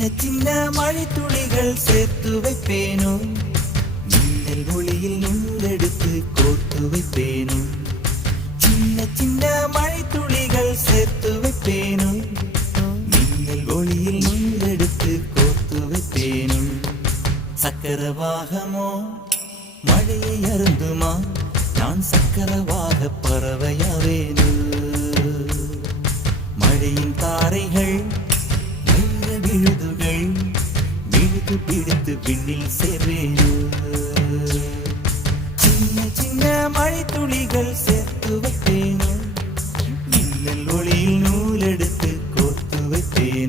சின்ன மழை துளிகள் சேர்த்து வைப்பேனோ, மின்னல் ஒளியில் நூலெடுத்து கோர்த்து வைப்பேனோ. சின்ன மழை துளிகள் சேர்த்து வைப்பேனோ, மின்னல் ஒளியில் நூலெடுத்து கோர்த்து வைப்பேனோ. சக்கரவாகமோ மழையை அருந்துமா, நான் சக்கரவாக பறவையாவேனோ. மழையின் தாரைகள் விழுதுகள் விழுது பிடித்து விண்ணில் சேர்வேனோ. சின்ன மழை துளிகள் சேர்த்து வைப்பேனோ, மின்னல் ஒளியில் நூலெடுத்து கோர்த்து வைப்பேனோ.